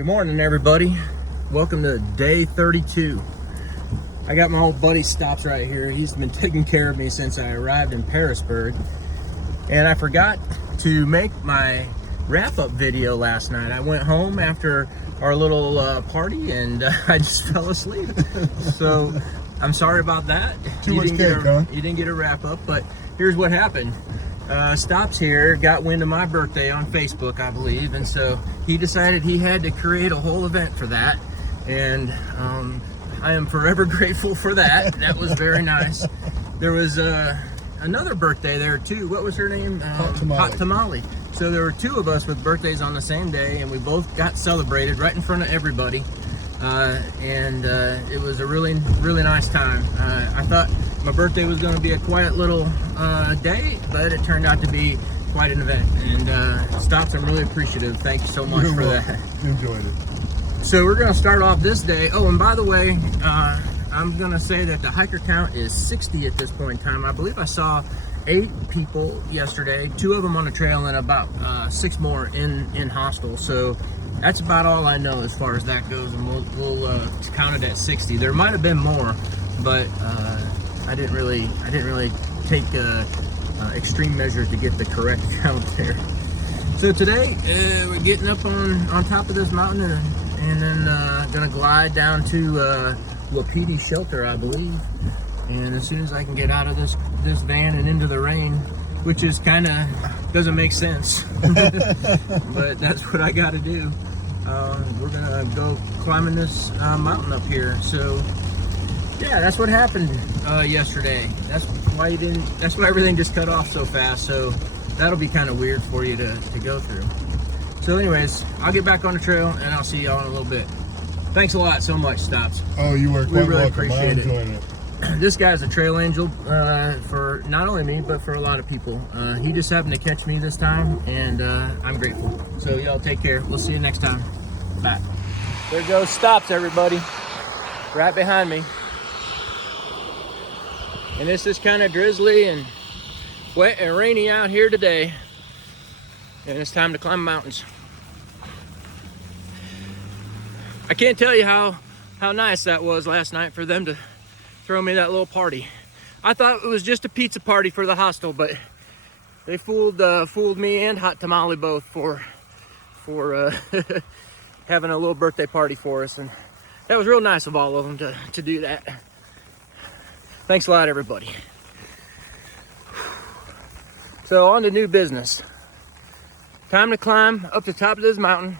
Good morning, everybody. Welcome to day 32. I got my old buddy Stops right here. He's been taking care of me since I arrived in Parisburg. And I forgot to make my wrap-up video last night. I went home after our little party and I just fell asleep. So I'm sorry about that. You didn't get a wrap-up, but here's what happened. Stops here got wind of my birthday on Facebook, I believe, and so he decided he had to create a whole event for that, and I am forever grateful for that. That was very nice. There was another birthday there too. What was her name? Hot Tamale. So there were two of us with birthdays on the same day, and we both got celebrated right in front of everybody, and it was a really nice time. I thought my birthday was going to be a quiet little day, but it turned out to be quite an event. And Stops, I'm really appreciative. Thank you so much for that. Enjoyed it. So we're going to start off this day. Oh, and by the way, I'm going to say that the hiker count is 60 at this point in time. I believe I saw 8 people yesterday, 2 of them on the trail and about 6 more in hostel. So that's about all I know as far as that goes, and we'll count it at 60. There might have been more, but I didn't really take extreme measures to get the correct count there. So today we're getting up on top of this mountain and then gonna glide down to Wapiti shelter, I believe. And as soon as I can get out of this van and into the rain, which is kind of doesn't make sense, but that's what I got to do. We're gonna go climbing this mountain up here. So yeah, that's what happened yesterday. That's why everything just cut off so fast. So that'll be kind of weird for you to go through. So anyways, I'll get back on the trail and I'll see y'all in a little bit. Thanks a lot so much, Stops. Oh, you were quite really welcome. I'm enjoying it. This guy's a trail angel for not only me, but for a lot of people. He just happened to catch me this time, and I'm grateful. So y'all take care. We'll see you next time. Bye. There goes Stops, everybody. Right behind me. And it's just kind of drizzly and wet and rainy out here today. And it's time to climb mountains. I can't tell you how nice that was last night for them to throw me that little party. I thought it was just a pizza party for the hostel, but they fooled me and Hot Tamale both for having a little birthday party for us, and that was real nice of all of them to do that. Thanks a lot, everybody. So on to new business. Time to climb up the top of this mountain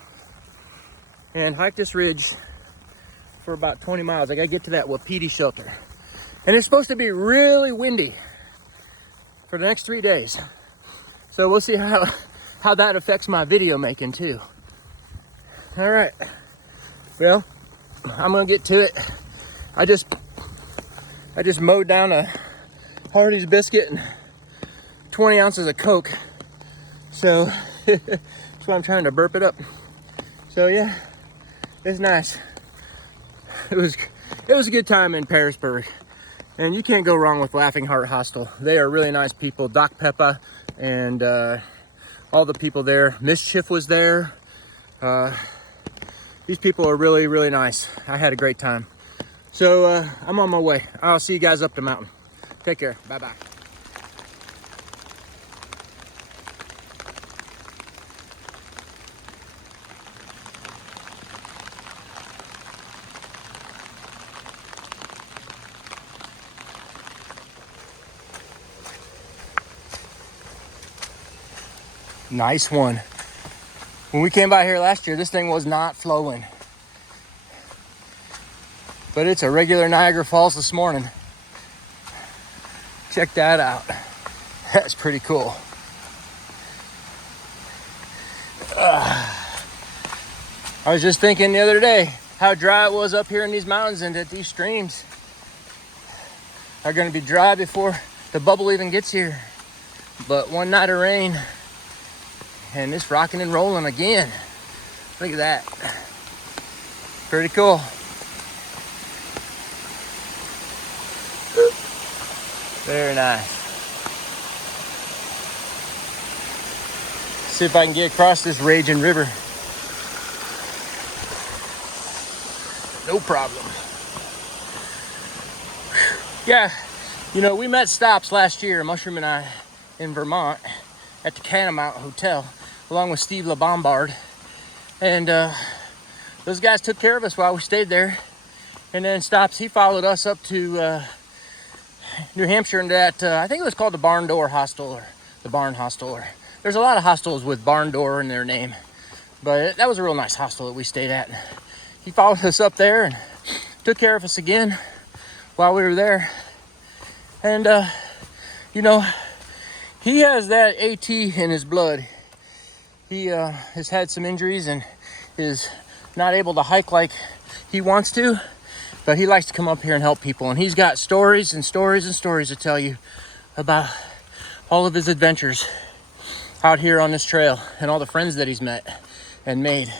and hike this ridge for about 20 miles. I gotta get to that Wapiti shelter. And it's supposed to be really windy for the next 3 days. So we'll see how that affects my video making too. All right, well, I'm gonna get to it. I just mowed down a Hardee's biscuit and 20 ounces of Coke. So that's why I'm trying to burp it up. So yeah, it's nice. It was a good time in Parisburg. And you can't go wrong with Laughing Heart Hostel. They are really nice people. Doc Peppa and all the people there. Mischief was there. These people are really nice. I had a great time. So I'm on my way. I'll see you guys up the mountain. Take care. Bye-bye. Nice one. When we came by here last year, this thing was not flowing. But it's a regular Niagara Falls this morning. Check that out. That's pretty cool. I was just thinking the other day how dry it was up here in these mountains, and that these streams are going to be dry before the bubble even gets here. But one night of rain and it's rocking and rolling again. Look at that. Pretty cool. Very nice. See if I can get across this raging river. No problem. Yeah, you know, we met Stops last year, Mushroom and I, in Vermont at the Catamount Hotel, along with Steve LeBombard. And those guys took care of us while we stayed there. And then Stops, he followed us up to New Hampshire, and that I think it was called the Barn Door Hostel, or the Barn Hostel. Or there's a lot of hostels with Barn Door in their name, but that was a real nice hostel that we stayed at. He followed us up there and took care of us again while we were there. And you know, he has that AT in his blood. He has had some injuries and is not able to hike like he wants to, but he likes to come up here and help people. And he's got stories and stories and stories to tell you about all of his adventures out here on this trail and all the friends that he's met and made.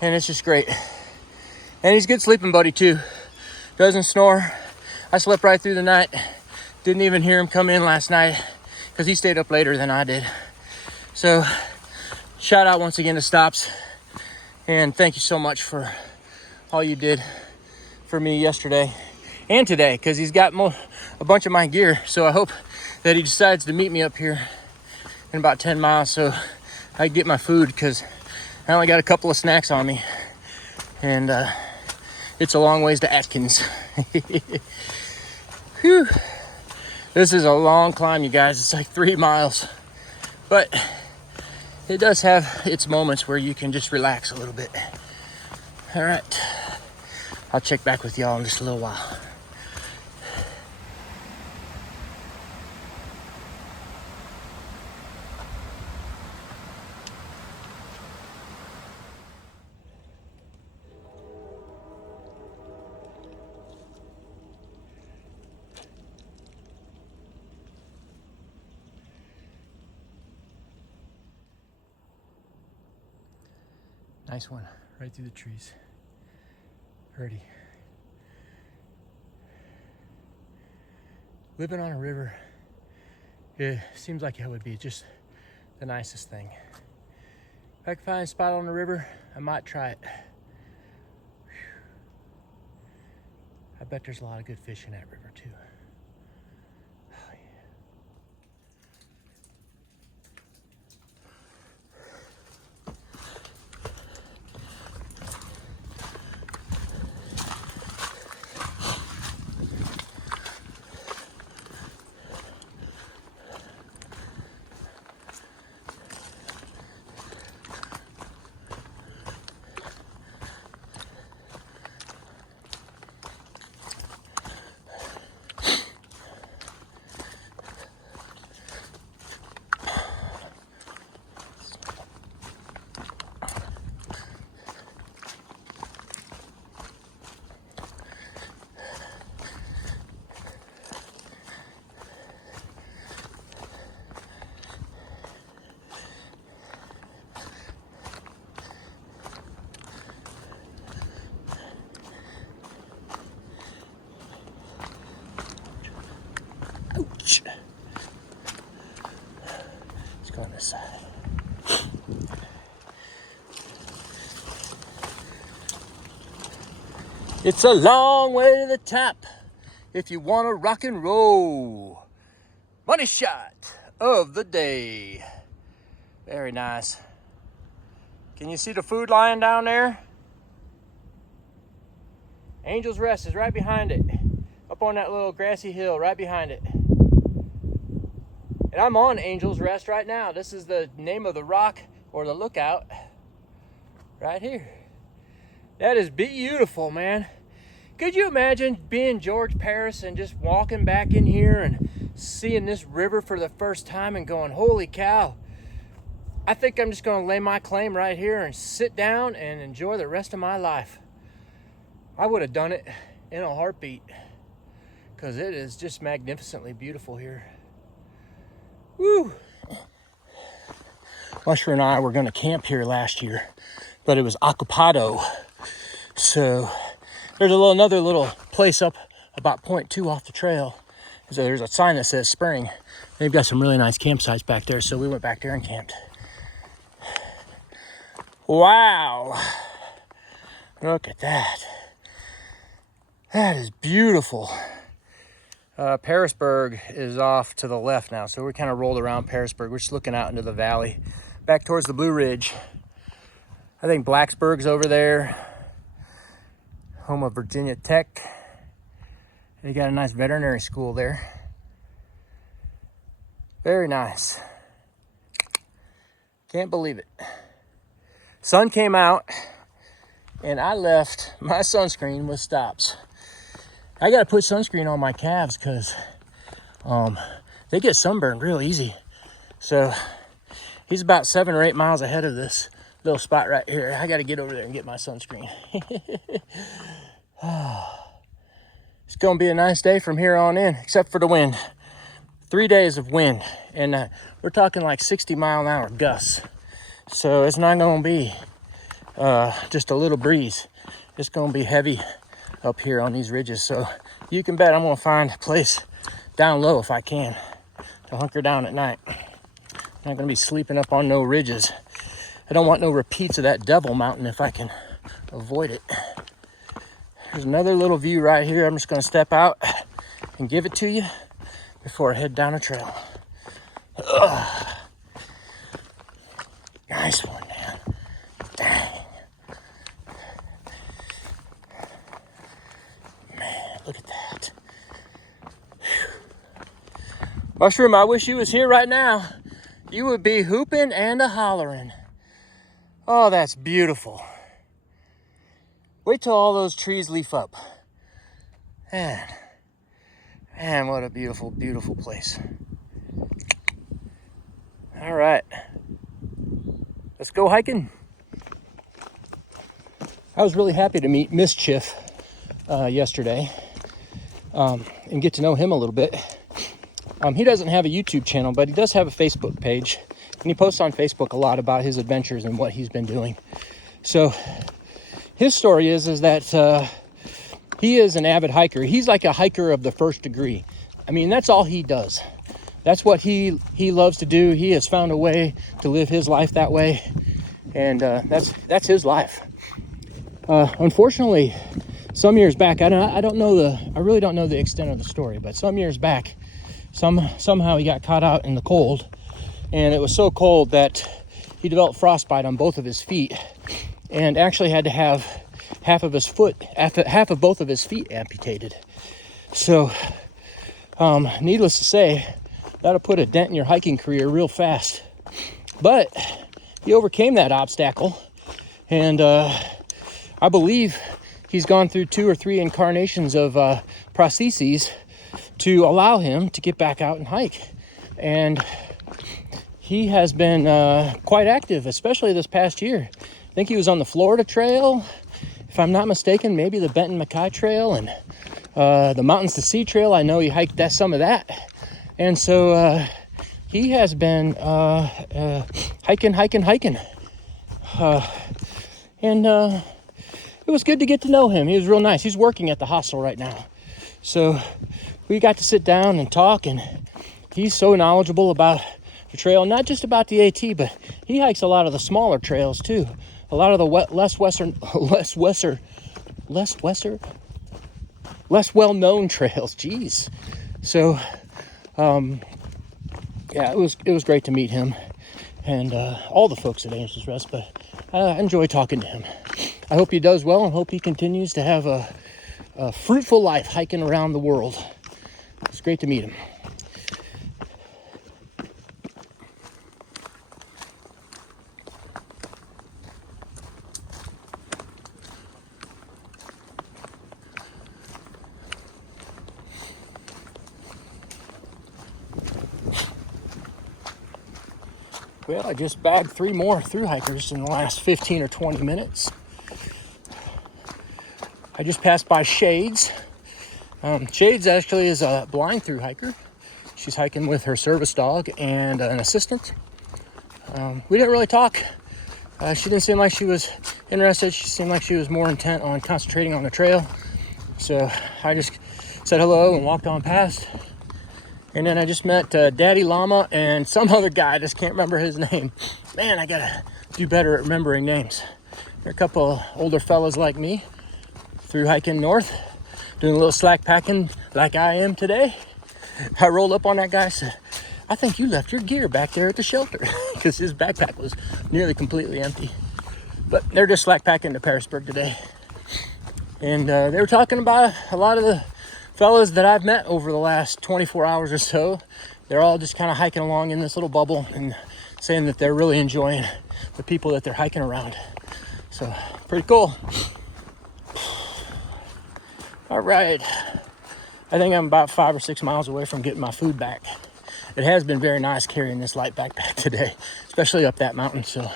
And it's just great. And he's a good sleeping buddy too. Doesn't snore. I slept right through the night. Didn't even hear him come in last night because he stayed up later than I did. So shout out once again to Stops. And thank you so much for all you did for me yesterday and today, because he's got a bunch of my gear. So I hope that he decides to meet me up here in about 10 miles so I can get my food, because I only got a couple of snacks on me. And it's a long ways to Atkins. Whew. This is a long climb, you guys. It's like 3 miles. But it does have its moments where you can just relax a little bit. All right. I'll check back with y'all in just a little while. Nice one, right through the trees. Pretty. Living on a river, it seems like it would be just the nicest thing. If I could find a spot on the river, I might try it. Whew. I bet there's a lot of good fish in that river too. Oh, yeah. Ouch. Let's go on this side. It's a long way to the top if you want to rock and roll. Money shot of the day. Very nice. Can you see the food lying down there? Angel's Rest is right behind it. Up on that little grassy hill right behind it. And I'm on Angel's Rest right now. This is the name of the rock or the lookout right here. That is beautiful, man. Could you imagine being George Paris and just walking back in here and seeing this river for the first time and going, holy cow. I think I'm just going to lay my claim right here and sit down and enjoy the rest of my life. I would have done it in a heartbeat because it is just magnificently beautiful here. Woo! Mushroom and I were going to camp here last year, but it was occupado. So there's another little place up about 0.2 off the trail. So there's a sign that says spring. They've got some really nice campsites back there, so we went back there and camped. Wow! Look at that. That is beautiful. Pearisburg is off to the left now, so we're kind of rolled around Pearisburg. We're just looking out into the valley, back towards the Blue Ridge. I think Blacksburg's over there, home of Virginia Tech. They got a nice veterinary school there. Very nice. Can't believe it. Sun came out, and I left my sunscreen with stops. I gotta put sunscreen on my calves because they get sunburned real easy. So he's about 7 or 8 miles ahead of this little spot right here. I gotta get over there and get my sunscreen. It's gonna be a nice day from here on in, except for the wind. 3 days of wind, and we're talking like 60-mile-an-hour gusts. So it's not gonna be just a little breeze. It's gonna be heavy up here on these ridges. So you can bet I'm gonna find a place down low if I can to hunker down at night. I'm not gonna be sleeping up on no ridges. I don't want no repeats of that Devil Mountain if I can avoid it. There's another little view right here. I'm just gonna step out and give it to you before I head down a trail. Ugh. Nice one, man. Dang. Man, look at that. Whew. Mushroom, I wish you was here right now. You would be hooping and a-hollering. Oh, that's beautiful. Wait till all those trees leaf up. Man, what a beautiful, beautiful place. All right, let's go hiking. I was really happy to meet Mischief yesterday and get to know him a little bit. He doesn't have a YouTube channel, but he does have a Facebook page, and he posts on Facebook a lot about his adventures and what he's been doing. So his story is that he is an avid hiker. He's like a hiker of the first degree. I mean, that's all he does. That's what he loves to do. He has found a way to live his life that way, and that's his life. Unfortunately, some years back, I really don't know the extent of the story, but some years back, somehow he got caught out in the cold, and it was so cold that he developed frostbite on both of his feet, and actually had to have half of both of his feet amputated. So, needless to say, that'll put a dent in your hiking career real fast. But he overcame that obstacle, and I believe he's gone through 2 or 3 incarnations of prostheses to allow him to get back out and hike. And he has been quite active, especially this past year. I think he was on the Florida Trail, if I'm not mistaken, maybe the Benton Mackay Trail, and the Mountains to Sea Trail. I know he hiked some of that. And so he has been hiking. And it was good to get to know him. He was real nice. He's working at the hostel right now. So we got to sit down and talk, and he's so knowledgeable about the trail, not just about the AT, but he hikes a lot of the smaller trails too. A lot of the less well-known trails. Jeez. So, yeah, it was great to meet him and all the folks at Angels Rest. But I enjoy talking to him. I hope he does well, and hope he continues to have a fruitful life hiking around the world. It's great to meet him. Well, I just bagged 3 more thru hikers in the last 15 or 20 minutes. I just passed by Shades. Shades actually is a blind thru hiker. She's hiking with her service dog and an assistant. We didn't really talk. She didn't seem like she was interested. She seemed like she was more intent on concentrating on the trail. So I just said hello and walked on past. And then I just met Daddy Llama and some other guy. I just can't remember his name. Man, I gotta do better at remembering names. They're a couple of older fellas like me through hiking north doing a little slack packing like I am today. I rolled up on that guy and said, I think you left your gear back there at the shelter, because his backpack was nearly completely empty. But they're just slack packing to Pearisburg today. And they were talking about a lot of the fellas that I've met over the last 24 hours or so. They're all just kind of hiking along in this little bubble and saying that they're really enjoying the people that they're hiking around. So, pretty cool. All right. I think I'm about 5 or 6 miles away from getting my food back. It has been very nice carrying this light backpack today, especially up that mountain. So,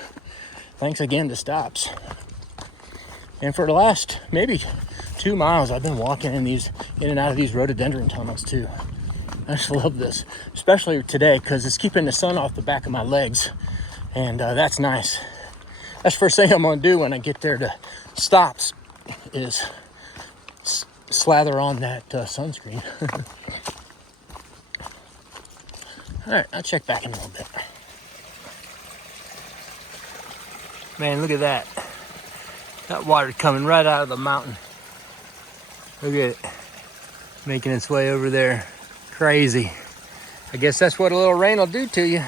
thanks again to Stops. And for the last maybe 2 miles, I've been walking in and out of these rhododendron tunnels too. I just love this, especially today because it's keeping the sun off the back of my legs, and that's nice. That's the first thing I'm gonna do when I get there to Stops is slather on that sunscreen. All right, I'll check back in a little bit. Man, look at that. That water coming right out of the mountain. Look at it, making its way over there. Crazy. I guess that's what a little rain will do to you.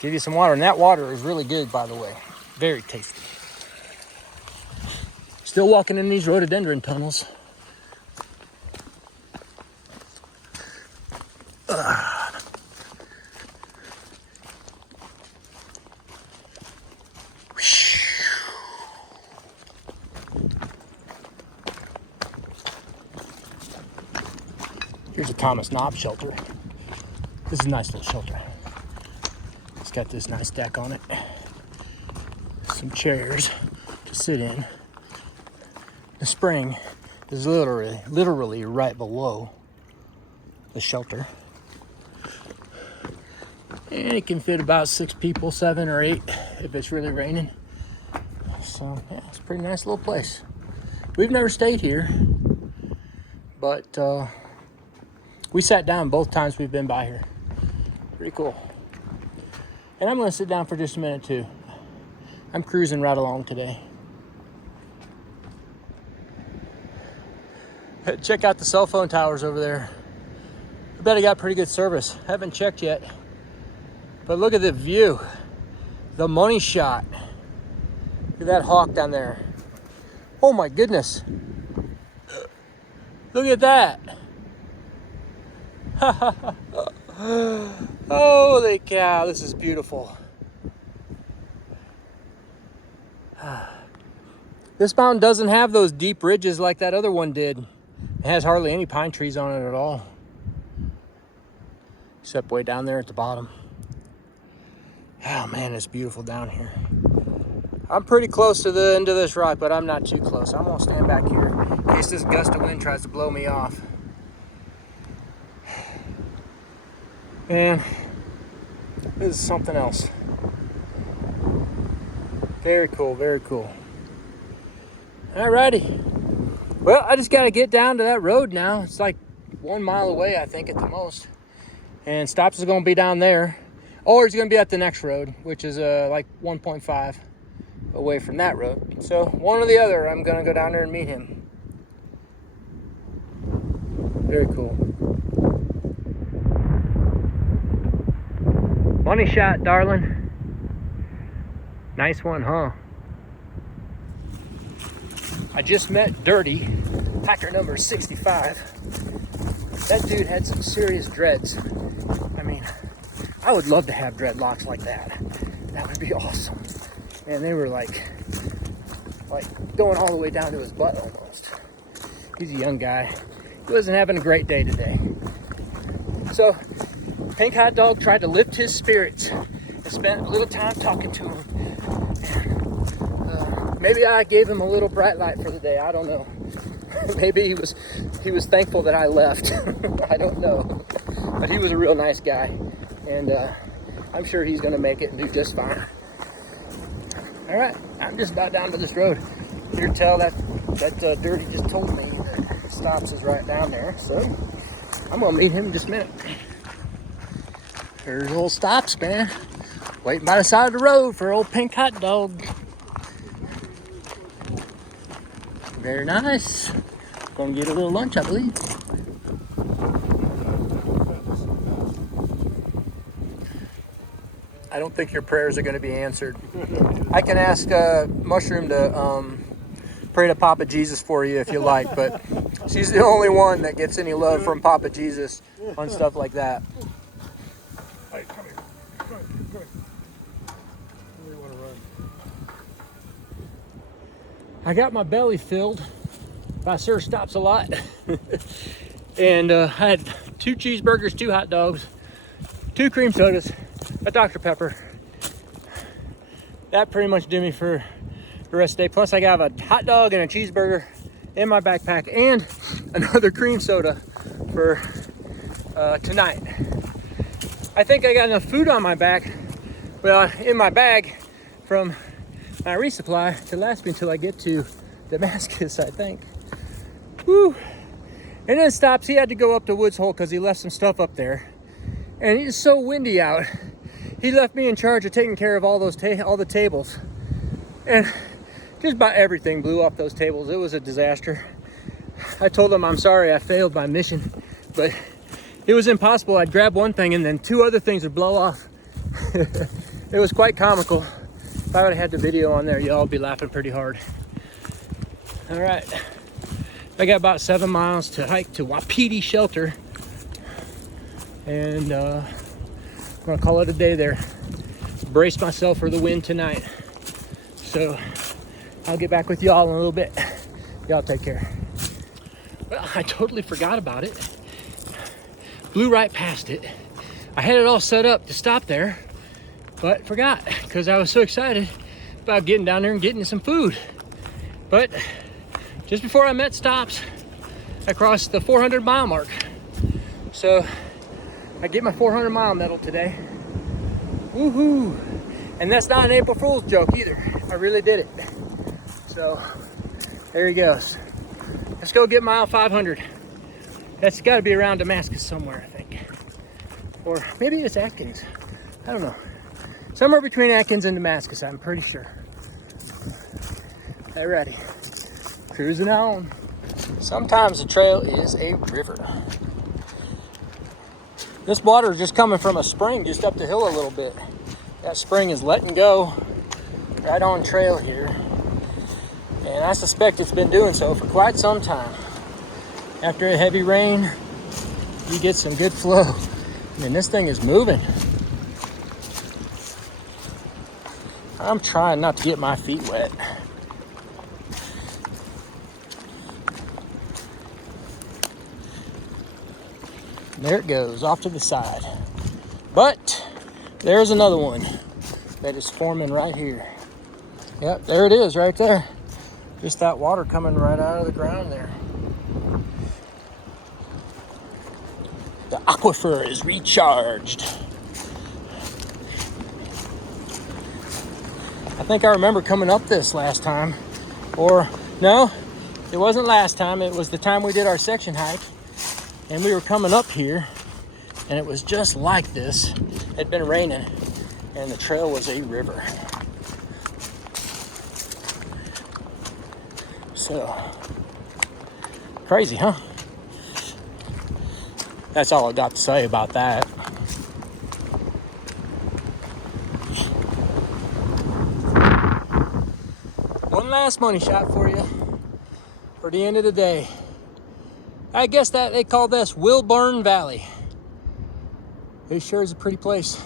Give you some water. And that water is really good, by the way. Very tasty. Still walking in these rhododendron tunnels. Here's a Thomas Knob shelter. This is a nice little shelter. It's got this nice deck on it. Some chairs to sit in. The spring is literally right below the shelter. And it can fit about 6 people, 7 or 8 if it's really raining. So yeah, it's a pretty nice little place. We've never stayed here, but we sat down both times we've been by here. Pretty cool. And I'm gonna sit down for just a minute too. I'm cruising right along today. Check out the cell phone towers over there. I bet I got pretty good service. Haven't checked yet. But look at the view. The money shot. Look at that hawk down there. Oh my goodness. Look at that. Holy cow, this is beautiful. This mountain doesn't have those deep ridges like that other one did. It has hardly any pine trees on it at all. Except way down there at the bottom. Oh man, it's beautiful down here. I'm pretty close to the end of this rock, but I'm not too close. I'm gonna stand back here in case this gust of wind tries to blow me off. Man, this is something else. Very cool, very cool. Alrighty. Well, I just gotta get down to that road now. It's like 1 mile away, I think, at the most. And Stops is gonna be down there. Or he's gonna be at the next road, which is like 1.5 away from that road. So one or the other, I'm gonna go down there and meet him. Very cool. Money shot, darling. Nice one, huh? I just met Dirty, hiker number 65. That dude had some serious dreads. I mean, I would love to have dreadlocks like that. That would be awesome. Man, they were like going all the way down to his butt almost. He's a young guy. He wasn't having a great day today. So, Pink Hot Dog tried to lift his spirits and spent a little time talking to him. And, maybe I gave him a little bright light for the day. I don't know. Maybe he was thankful that I left. I don't know. But he was a real nice guy. And I'm sure he's going to make it and do just fine. All right, I'm just about down to this road. You can tell that Dirty just told me that Stops is right down there. So I'm going to meet him in just a minute. There's old Stops, man. Waiting by the side of the road for old Pink Hot Dog. Very nice. Gonna get a little lunch, I believe. I don't think your prayers are gonna be answered. I can ask Mushroom to pray to Papa Jesus for you if you like, but she's the only one that gets any love from Papa Jesus on stuff like that. Hey, come here. Come here. Come here. Where do you want to run? I got my belly filled by Sir Stops a Lot. And I had 2 cheeseburgers, 2 hot dogs, 2 cream sodas, a Dr. Pepper. That pretty much did me for the rest of the day. Plus I got a hot dog and a cheeseburger in my backpack and another cream soda for tonight. I think I got enough food on my back, well, in my bag from my resupply to last me until I get to Damascus, I think. Woo! And then Stops, he had to go up to Woods Hole because he left some stuff up there. And it's so windy out. He left me in charge of taking care of all those all the tables. And just about everything blew off those tables. It was a disaster. I told him I'm sorry I failed my mission, but it was impossible. I'd grab one thing and then 2 other things would blow off. It was quite comical. If I would have had the video on there, y'all would be laughing pretty hard. All right. I got about 7 miles to hike to Wapiti Shelter. And I'm gonna call it a day there. Brace myself for the wind tonight. So I'll get back with y'all in a little bit. Y'all take care. Well, I totally forgot about it. Blew right past it. I had it all set up to stop there, but forgot because I was so excited about getting down there and getting some food. But just before I met Stops, I crossed the 400-mile mark. So I get my 400-mile medal today. Woohoo! And that's not an April Fool's joke either. I really did it. So there he goes. Let's go get mile 500. That's got to be around Damascus somewhere, I think. Or maybe it's Atkins. I don't know. Somewhere between Atkins and Damascus, I'm pretty sure. Alrighty. Cruising on. Sometimes the trail is a river. This water is just coming from a spring just up the hill a little bit. That spring is letting go right on trail here. And I suspect it's been doing so for quite some time. After a heavy rain, you get some good flow. I mean, this thing is moving. I'm trying not to get my feet wet. There it goes, off to the side. But there's another one that is forming right here. Yep, there it is right there. Just that water coming right out of the ground there. The aquifer is recharged. I think I remember coming up this last time. Or, no, it wasn't last time. It was the time we did our section hike. And we were coming up here, and it was just like this. It had been raining, and the trail was a river. So, crazy, huh? That's all I got to say about that. One last money shot for you for the end of the day. I guess that they call this Wilburn Valley. It sure is a pretty place.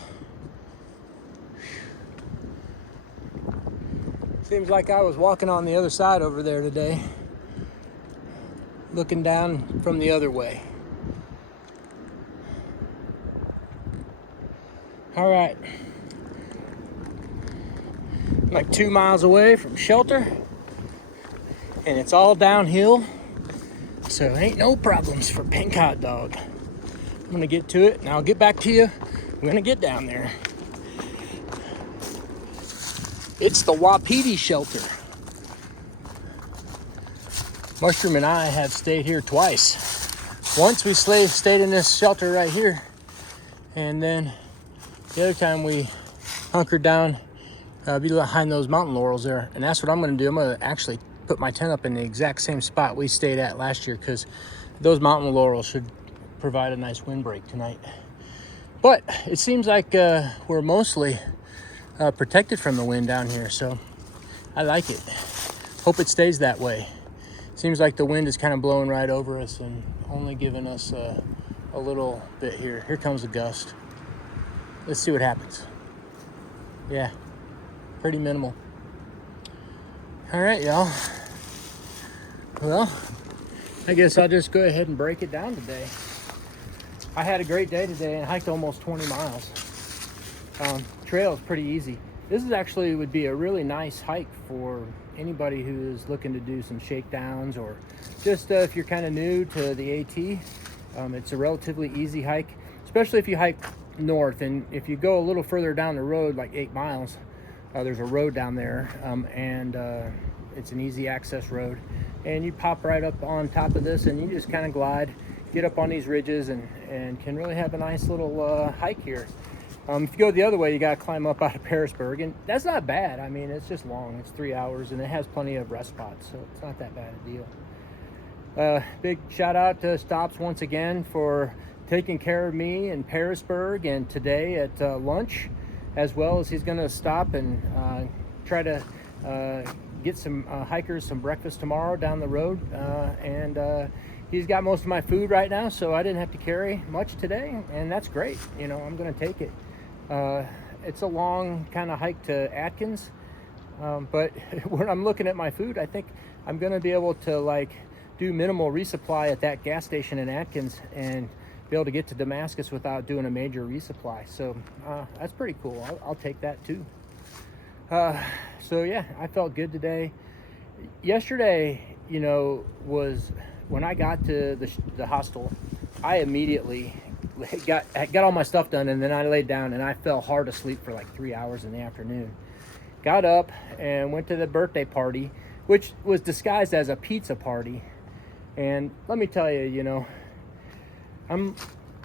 Seems like I was walking on the other side over there today, looking down from the other way. All right, I'm like 2 miles away from shelter, and it's all downhill, so ain't no problems for Pink Hot Dog. I'm gonna get to it, and I'll get back to you. I'm gonna get down there. It's the Wapiti shelter. Mushroom and I have stayed here twice. Once we stayed in this shelter right here, and then the other time we hunkered down behind those mountain laurels there. And that's what I'm gonna do. I'm gonna actually put my tent up in the exact same spot we stayed at last year, because those mountain laurels should provide a nice windbreak tonight. But it seems like we're mostly protected from the wind down here, so I like it. Hope it stays that way. Seems like the wind is kind of blowing right over us and only giving us a little bit here. Here comes a gust. Let's see what happens. Yeah, pretty minimal. All right, y'all. Well, I guess I'll just go ahead and break it down today. I had a great day today and hiked almost 20 miles. Trail is pretty easy. This is actually would be a really nice hike for anybody who is looking to do some shakedowns, or just if you're kind of new to the AT. It's a relatively easy hike, especially if you hike north. And if you go a little further down the road, like 8 miles, there's a road down there, and it's an easy access road. And you pop right up on top of this and you just kind of glide, get up on these ridges, and can really have a nice little hike here. If you go the other way, you got to climb up out of Pearisburg, and that's not bad. I mean, it's just long. It's 3 hours, and it has plenty of rest spots, so it's not that bad a deal. Big shout out to Stops once again for taking care of me in Pearisburg and today at lunch, as well as he's going to stop and try to get some hikers some breakfast tomorrow down the road. And he's got most of my food right now, so I didn't have to carry much today, and that's great. You know, I'm going to take it. It's a long kind of hike to Atkins, but when I'm looking at my food, I think I'm going to be able to like do minimal resupply at that gas station in Atkins and be able to get to Damascus without doing a major resupply. So that's pretty cool. I'll take that too. So yeah, I felt good today. Yesterday, you know, was when I got to the hostel, I immediately got all my stuff done, and then I laid down and I fell hard asleep for like 3 hours in the afternoon. Got up and went to the birthday party, which was disguised as a pizza party. And let me tell you, you know,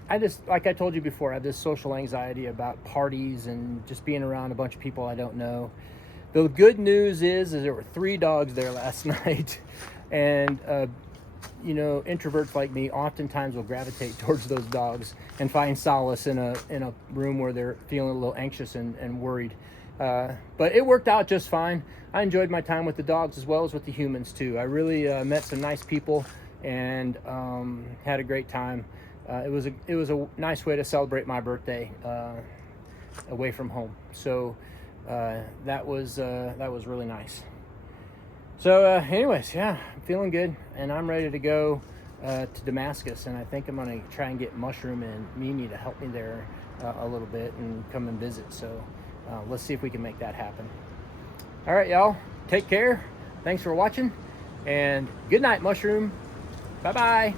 I just, like I told you before, I have this social anxiety about parties and just being around a bunch of people I don't know. The good news is there were 3 dogs there last night, and you know, introverts like me oftentimes will gravitate towards those dogs and find solace in a room where they're feeling a little anxious and worried. But it worked out just fine. I enjoyed my time with the dogs as well as with the humans too. I really met some nice people and had a great time. It was a nice way to celebrate my birthday away from home. So that was really nice. So anyways, yeah, I'm feeling good, and I'm ready to go to Damascus, and I think I'm going to try and get Mushroom and Mimi to help me there a little bit and come and visit. So let's see if we can make that happen. All right, y'all, take care. Thanks for watching, and good night, Mushroom. Bye-bye.